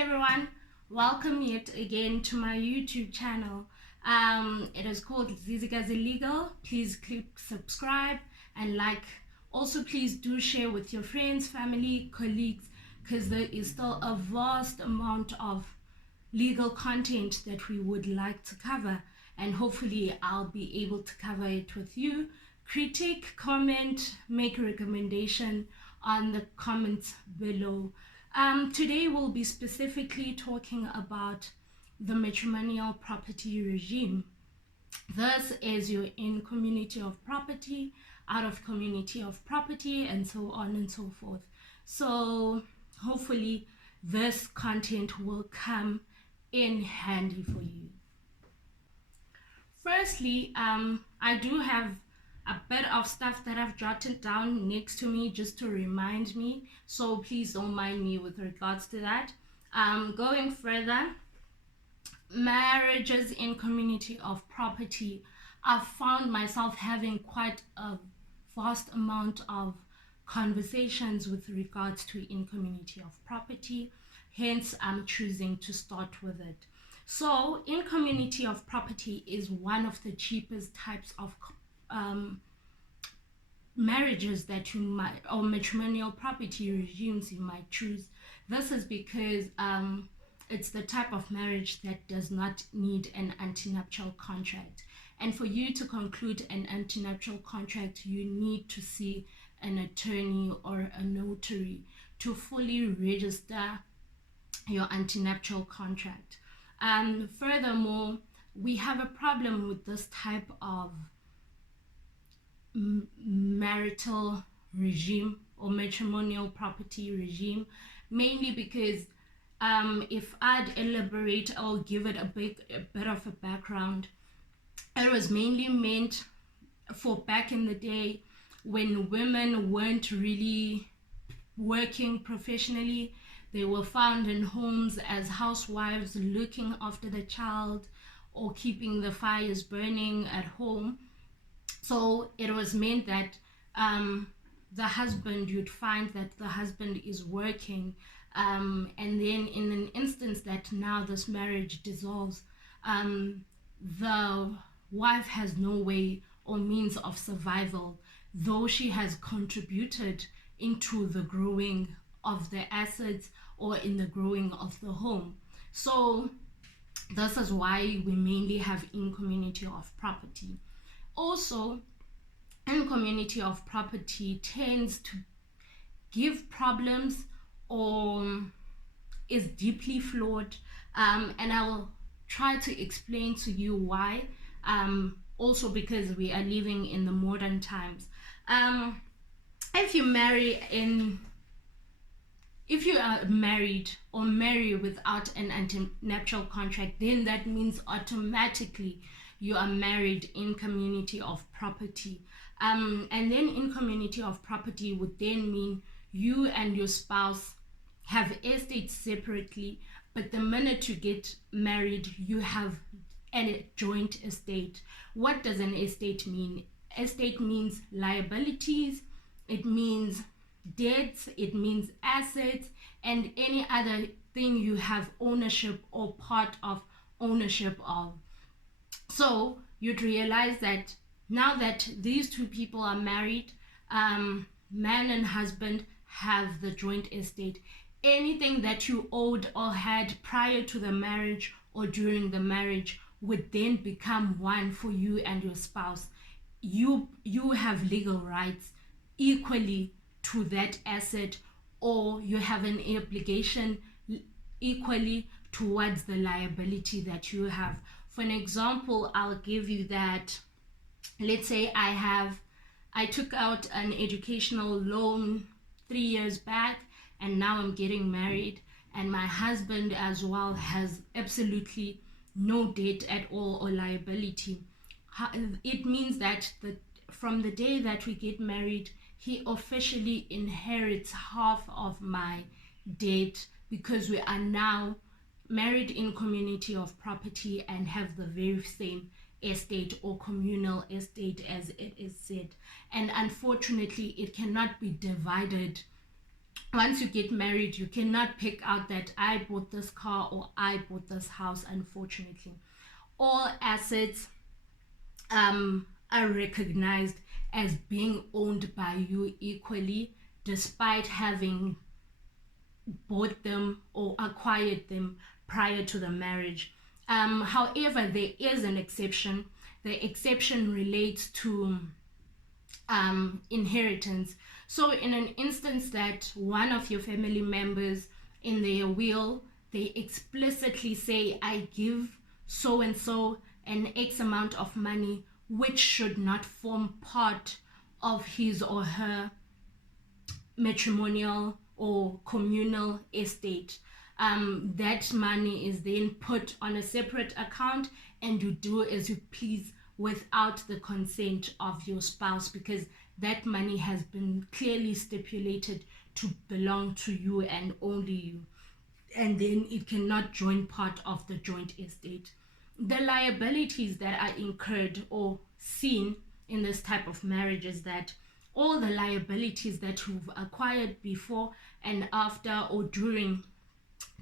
everyone, welcome yet again to my YouTube channel. It is called Zizika's Illegal. Please click subscribe and like. Also, please do share with your friends, family, colleagues, because there is still a vast amount of legal content that we would like to cover, and hopefully I'll be able to cover it with you. Critique, comment, make a recommendation on the comments below. Today we'll be specifically talking about the matrimonial property regime. This is your in community of property, out of community of property, and so on and so forth. So hopefully this content will come in handy for you. Firstly, I do have a bit of stuff that I've jotted down next to me just to remind me, so please don't mind me with regards to that. Going further, marriages in community of property, I've found myself having quite a vast amount of conversations with regards to in community of property, hence I'm choosing to start with it. So in community of property is one of the cheapest types of marriages that you might, or matrimonial property regimes you might choose. This is because it's the type of marriage that does not need an antenuptial contract. And for you to conclude an antenuptial contract, you need to see an attorney or a notary to fully register your antenuptial contract. Furthermore, we have a problem with this type of marital regime or matrimonial property regime, mainly because if I'd elaborate or give it a bit of a background, it was mainly meant for back in the day when women weren't really working professionally. They were found in homes as housewives looking after the child or keeping the fires burning at home. So it was meant that the husband, you'd find that the husband is working, and then in an instance that now this marriage dissolves, the wife has no way or means of survival, though she has contributed into the growing of the assets or in the growing of the home. So this is why we mainly have in community of property. Also, in community of property tends to give problems or is deeply flawed, and I will try to explain to you why, also because we are living in the modern times. If you are married or marry without an antenuptial contract, then that means automatically you are married in community of property. And then in community of property would then mean you and your spouse have estates separately, but the minute you get married, you have a joint estate. What does an estate mean? Estate means liabilities, it means debts, it means assets, and any other thing you have ownership or part of ownership of. So you'd realize that now that these two people are married, man and husband have the joint estate. Anything that you owed or had prior to the marriage or during the marriage would then become one for you and your spouse. You have legal rights equally to that asset, or you have an obligation equally towards the liability that you have. For an example, I'll give you that, let's say I took out an educational loan 3 years back, and now I'm getting married, and my husband as well has absolutely no debt at all or liability. It means that from the day that we get married, he officially inherits half of my debt, because we are now married in community of property and have the very same estate or communal estate as it is said. And unfortunately, it cannot be divided once you get married, you cannot pick out that I bought this car or I bought this house, unfortunately. All assets are recognized as being owned by you equally, despite having bought them or acquired them prior to the marriage. However, there is an exception. The exception relates to inheritance. So, in an instance that one of your family members in their will, they explicitly say, I give so and so an X amount of money, which should not form part of his or her matrimonial or communal estate. That money is then put on a separate account, and you do as you please without the consent of your spouse, because that money has been clearly stipulated to belong to you and only you, and then it cannot join part of the joint estate. The liabilities that are incurred or seen in this type of marriage is that all the liabilities that you've acquired before and after or during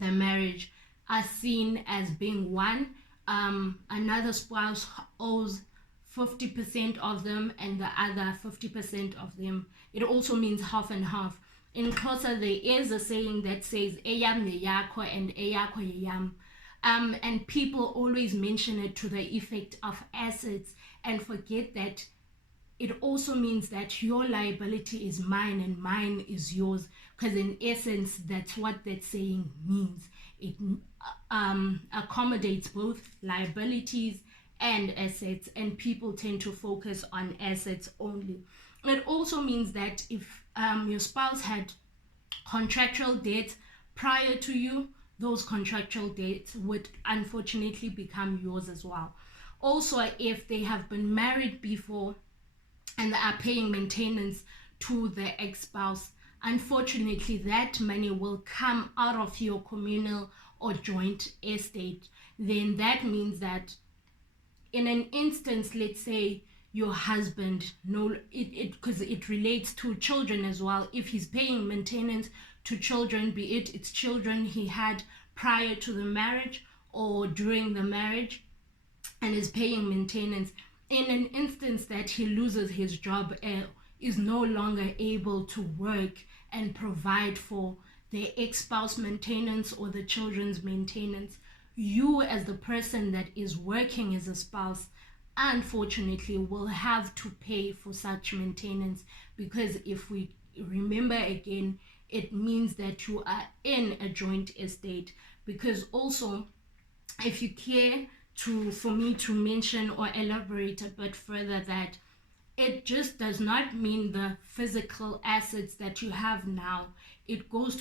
the marriage are seen as being one. Another spouse owes 50% of them and the other 50% of them. It also means half and half. In Xhosa, there is a saying that says eyam yeyakho and eyakho yeyam. And people always mention it to the effect of assets and forget that it also means that your liability is mine and mine is yours, because in essence that's what that saying means. It accommodates both liabilities and assets, and people tend to focus on assets only. It also means that if your spouse had contractual debts prior to you, those contractual debts would unfortunately become yours as well. Also, if they have been married before and are paying maintenance to the ex-spouse, unfortunately that money will come out of your communal or joint estate. Then that means that in an instance, let's say your husband, no, because it relates to children as well. If he's paying maintenance to children, be it it's children he had prior to the marriage or during the marriage, and is paying maintenance, in an instance that he loses his job, is no longer able to work and provide for the ex-spouse maintenance or the children's maintenance, you as the person that is working as a spouse unfortunately will have to pay for such maintenance, because if we remember again, it means that you are in a joint estate. Because also, if you care for me to mention or elaborate a bit further, that it just does not mean the physical assets that you have now. It goes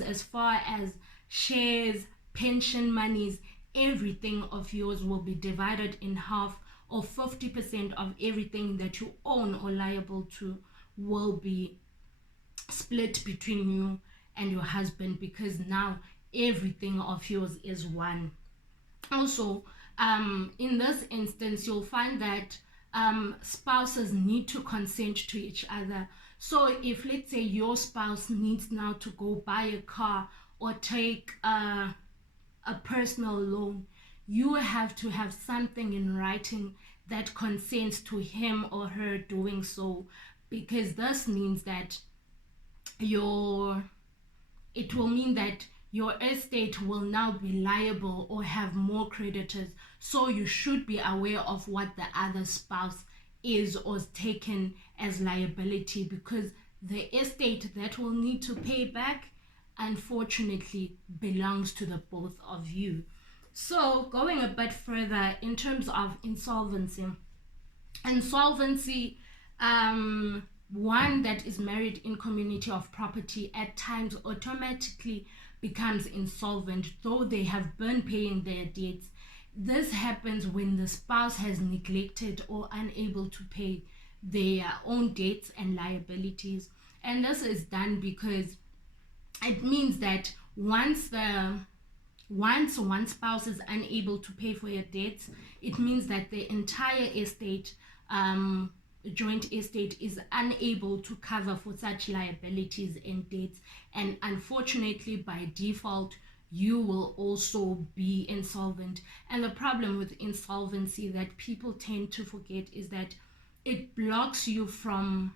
as far as shares, pension monies, everything of yours will be divided in half, or 50% of everything that you own or liable to will be split between you and your husband, because now everything of yours is one. Also, in this instance, you'll find that spouses need to consent to each other. So if, let's say, your spouse needs now to go buy a car or take a personal loan, you have to have something in writing that consents to him or her doing so, because this means that it will mean that your estate will now be liable or have more creditors. So you should be aware of what the other spouse is or is taken as liability, because the estate that will need to pay back unfortunately belongs to the both of you. So going a bit further in terms of insolvency, one that is married in community of property at times automatically becomes insolvent, though they have been paying their debts. This happens when the spouse has neglected or unable to pay their own debts and liabilities. And this is done because it means that once one spouse is unable to pay for your debts, it means that the entire estate joint estate is unable to cover for such liabilities and debts, and unfortunately by default you will also be insolvent. And the problem with insolvency that people tend to forget is that it blocks you from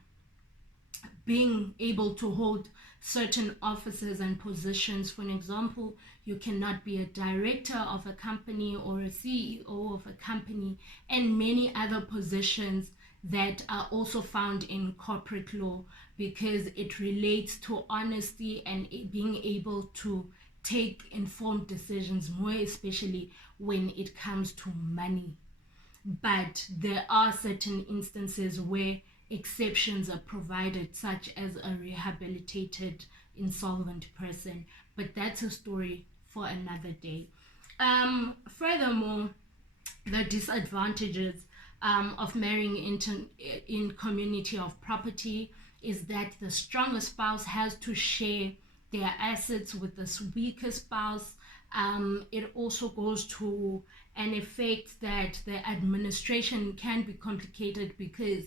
being able to hold certain offices and positions. For an example, you cannot be a director of a company or a CEO of a company, and many other positions that are also found in corporate law, because it relates to honesty and being able to take informed decisions, more especially when it comes to money. But there are certain instances where exceptions are provided, such as a rehabilitated insolvent person. But that's a story for another day. Furthermore, the disadvantages of marrying in community of property is that the stronger spouse has to share their assets with the weaker spouse. It also goes to an effect that the administration can be complicated, because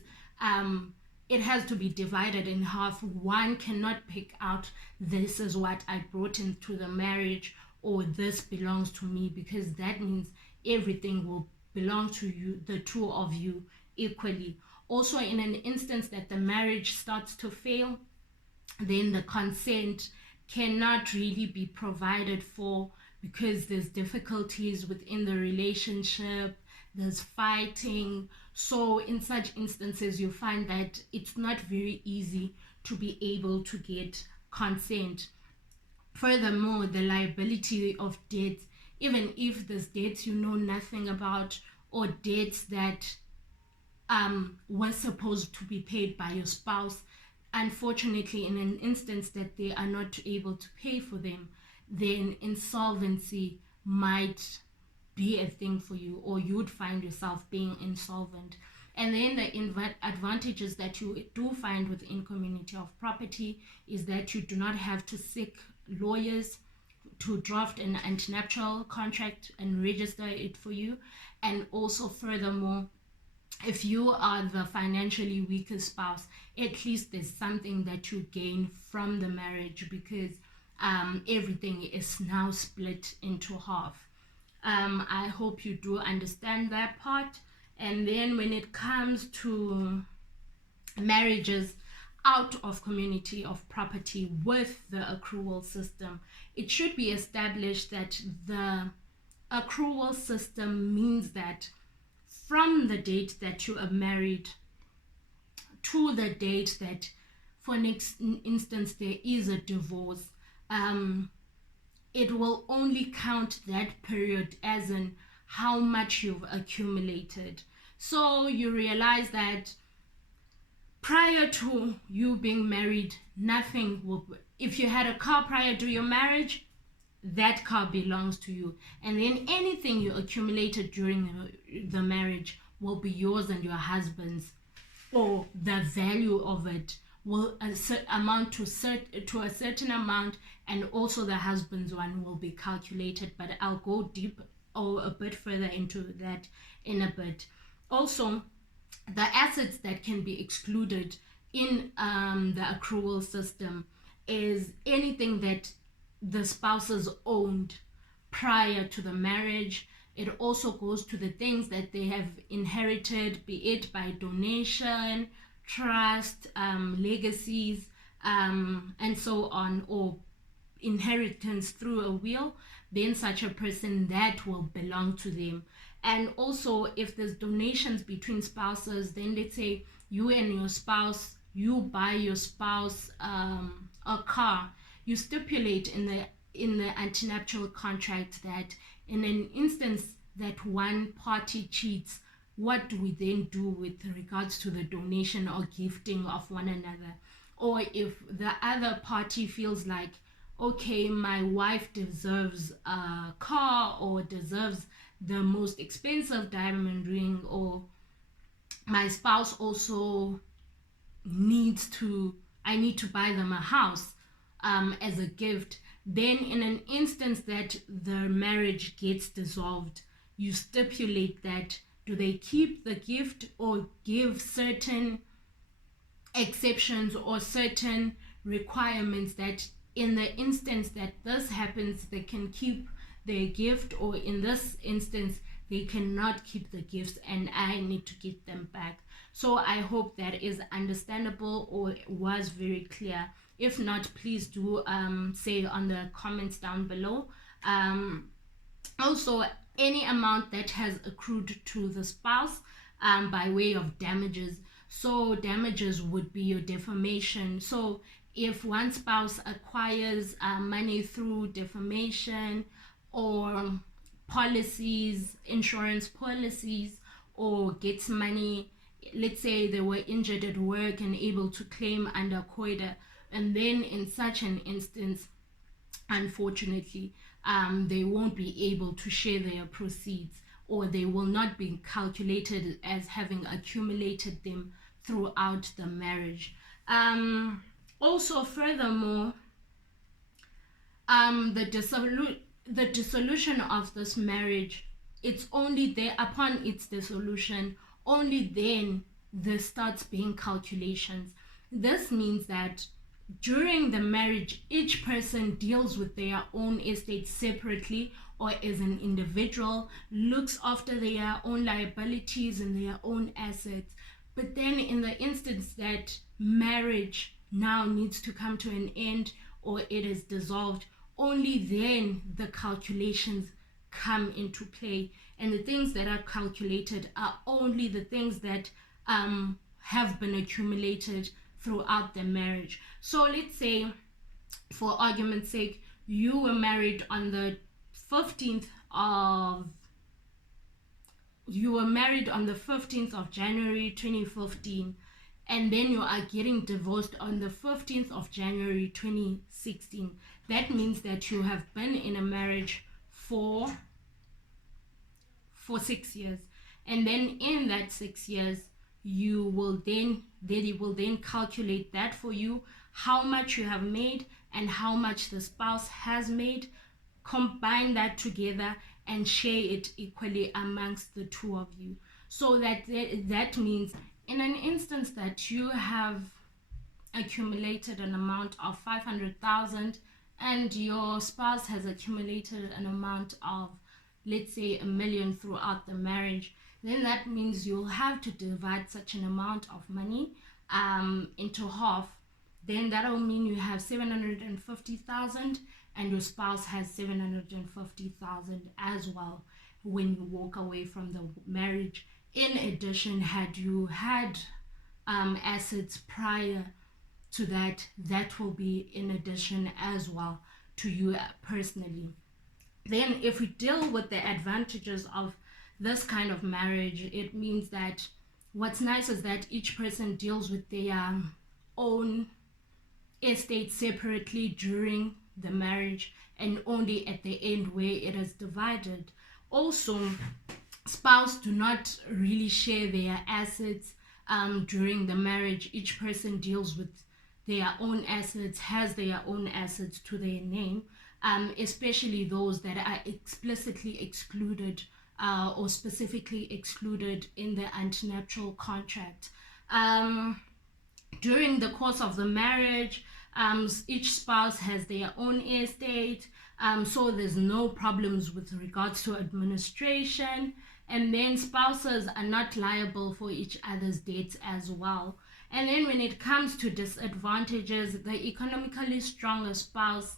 it has to be divided in half. One cannot pick out, this is what I brought into the marriage, or this belongs to me, because that means everything will belong to you, the two of you, equally. Also, in an instance that the marriage starts to fail, then the consent cannot really be provided for, because there's difficulties within the relationship, there's fighting. So in such instances, you find that it's not very easy to be able to get consent. Furthermore, the liability of debts, even if there's debts you know nothing about, or debts that were supposed to be paid by your spouse, unfortunately in an instance that they are not able to pay for them, then insolvency might be a thing for you, or you would find yourself being insolvent. And then the advantages that you do find within community of property is that you do not have to seek lawyers to draft an antenuptial contract and register it for you. And also, furthermore, if you are the financially weaker spouse, at least there's something that you gain from the marriage, because everything is now split into half. I hope you do understand that part. And then when it comes to marriages out of community of property with the accrual system, it should be established that the accrual system means that from the date that you are married to the date that, for next instance, there is a divorce, it will only count that period as in how much you've accumulated. So you realize that prior to you being married, nothing will, if you had a car prior to your marriage, that car belongs to you, and then anything you accumulated during the marriage will be yours and your husband's, or the value of it will amount to a certain amount, and also the husband's one will be calculated. But I'll go deep or a bit further into that in a bit. Also, the assets that can be excluded in the accrual system is anything that the spouses owned prior to the marriage. It also goes to the things that they have inherited, be it by donation, trust, legacies, and so on, or inheritance through a will. Then such a person, that will belong to them. And also, if there's donations between spouses, then let's say you and your spouse, you buy your spouse a car, you stipulate in the antenuptial contract that in an instance that one party cheats, what do we then do with regards to the donation or gifting of one another? Or if the other party feels like, okay, my wife deserves a car, or deserves the most expensive diamond ring, or my spouse also I need to buy them a house as a gift, then in an instance that the marriage gets dissolved, you stipulate that Do they keep the gift or give certain exceptions or certain requirements that in the instance that this happens, they can keep their gift, or in this instance, they cannot keep the gifts and I need to get them back? So I hope that is understandable or was very clear. If not, please do say on the comments down below. Also, any amount that has accrued to the spouse by way of damages. So damages would be your defamation. So if one spouse acquires money through defamation or policies, insurance policies, or gets money, let's say they were injured at work and able to claim under COIDA, and then in such an instance, unfortunately, they won't be able to share their proceeds, or they will not be calculated as having accumulated them throughout the marriage. Also, furthermore, the dissolution of this marriage, it's only there upon its dissolution, only then there starts being calculations. This means that during the marriage, each person deals with their own estate separately or as an individual, looks after their own liabilities and their own assets. But then in the instance that marriage now needs to come to an end or it is dissolved, only then the calculations come into play. And the things that are calculated are only the things that have been accumulated throughout the marriage. So let's say, for argument's sake, you were married on the 15th of January 2015, and then you are getting divorced on the 15th of January 2016. That means that you have been in a marriage for 6 years, and then in that 6 years they will then calculate that for you, how much you have made and how much the spouse has made, combine that together and share it equally amongst the two of you. So that means in an instance that you have accumulated an amount of 500,000 and your spouse has accumulated an amount of, let's say, 1 million throughout the marriage, then that means you'll have to divide such an amount of money into half. Then that will mean you have 750,000 and your spouse has 750,000 as well when you walk away from the marriage. In addition, had you had assets prior to that, that will be in addition as well to you personally. Then if we deal with the advantages of this kind of marriage, it means that what's nice is that each person deals with their own estate separately during the marriage and only at the end where it is divided. Also, spouse do not really share their assets during the marriage. Each person deals with their own assets, has their own assets to their name, especially those that are explicitly excluded or specifically excluded in the antenuptial contract. During the course of the marriage, each spouse has their own estate, so there's no problems with regards to administration, and then spouses are not liable for each other's debts as well. And then when it comes to disadvantages, the economically stronger spouse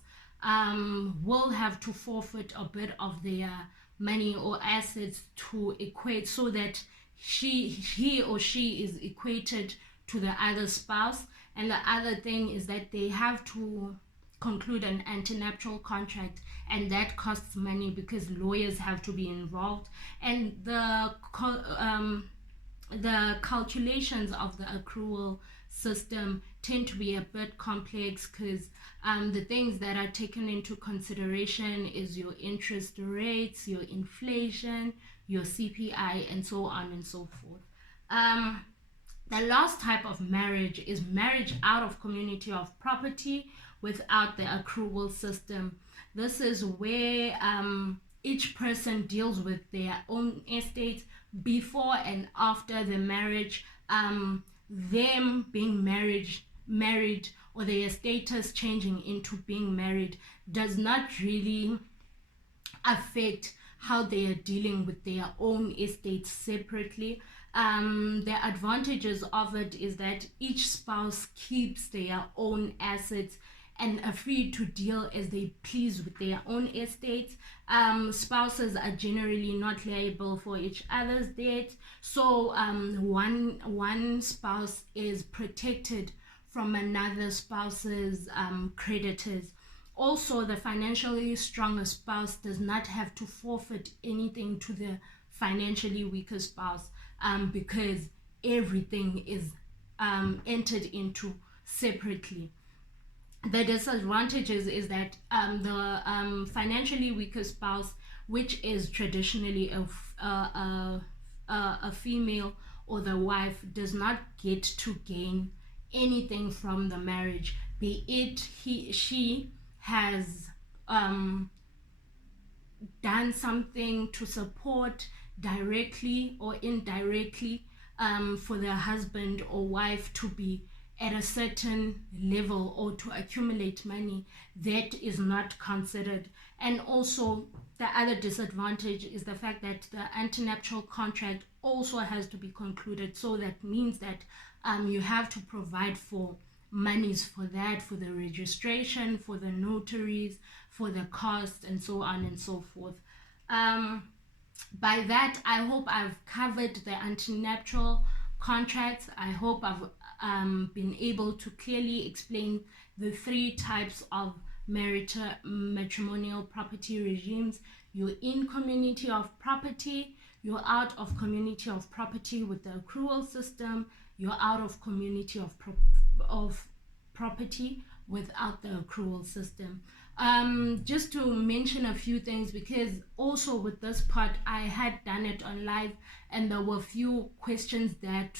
will have to forfeit a bit of their money or assets to equate, so that he or she is equated to the other spouse. And the other thing is that they have to conclude an antenuptial contract, and that costs money because lawyers have to be involved, and the calculations of the accrual system tend to be a bit complex because the things that are taken into consideration is your interest rates, your inflation, your CPI, and so on and so forth. The last type of marriage is marriage out of community of property without the accrual system. This is where each person deals with their own estates before and after the marriage. Them being married, or their status changing into being married, does not really affect how they are dealing with their own estates separately. The advantages of it is that each spouse keeps their own assets and are free to deal as they please with their own estates. Spouses are generally not liable for each other's debts, so one spouse is protected from another spouse's creditors. Also, the financially stronger spouse does not have to forfeit anything to the financially weaker spouse, because everything is entered into separately. The disadvantages is that the financially weaker spouse, which is traditionally a female or the wife, does not get to gain anything from the marriage, be it she has done something to support directly or indirectly, for their husband or wife to be at a certain level or to accumulate money, that is not considered. And also, the other disadvantage is the fact that the antenuptial contract also has to be concluded. So that means that you have to provide for monies for that, for the registration, for the notaries, for the cost, and so on and so forth. By that, I hope I've covered the antenuptial contracts. I hope I've been able to clearly explain the three types of matrimonial property regimes. You're in community of property, you're out of community of property with the accrual system, you're out of community of property without the accrual system. Just to mention a few things, because also with this part I had done it on live and there were a few questions that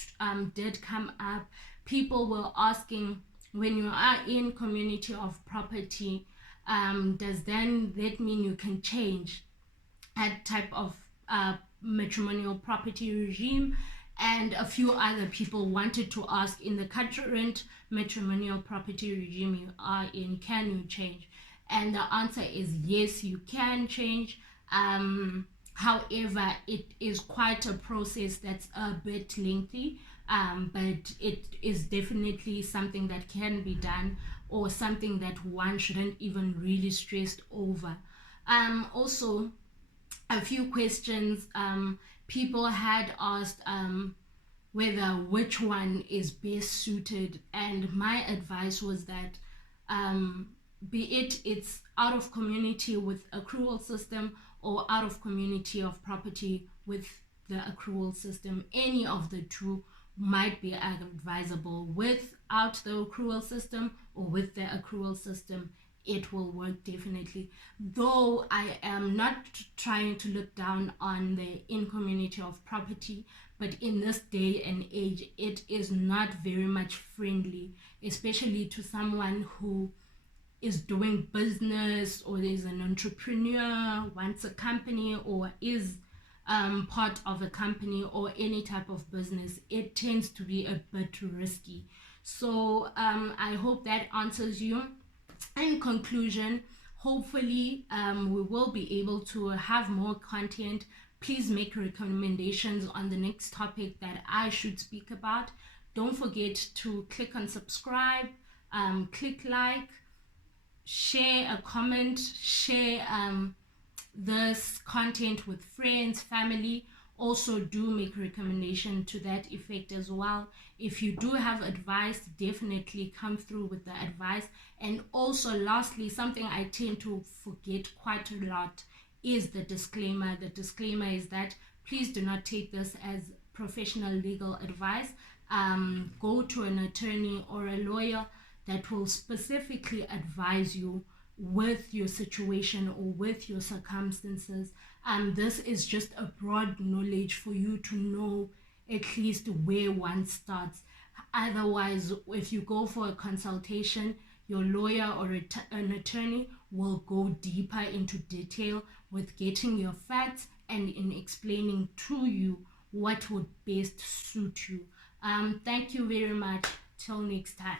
did come up. People were asking, when you are in community of property, does then that mean you can change that type of matrimonial property regime? And a few other people wanted to ask, in the current matrimonial property regime you are in, can you change? And the answer is yes, you can change. However, it is quite a process that's a bit lengthy, but it is definitely something that can be done, or something that one shouldn't even really stress over. Also, a few questions people had asked, whether which one is best suited, and my advice was that be it's out of community with accrual system or out of community of property with the accrual system, any of the two might be advisable. Without the accrual system or with the accrual system, it will work definitely. Though I am not trying to look down on the in community of property, but in this day and age, it is not very much friendly, especially to someone who is doing business or is an entrepreneur, wants a company, or is part of a company or any type of business. It tends to be a bit risky. So I hope that answers you. In conclusion, hopefully we will be able to have more content. Please make recommendations on the next topic that I should speak about. Don't forget to click on subscribe, click like, share a comment, share this content with friends, family. Also do make recommendation to that effect as well. If you do have advice, definitely come through with the advice. And also lastly, something I tend to forget quite a lot is the disclaimer. The disclaimer is that please do not take this as professional legal advice. Go to an attorney or a lawyer that will specifically advise you with your situation or with your circumstances. This is just a broad knowledge for you to know at least where one starts. Otherwise, if you go for a consultation, your lawyer or an attorney will go deeper into detail with getting your facts and in explaining to you what would best suit you. Thank you very much. Till next time.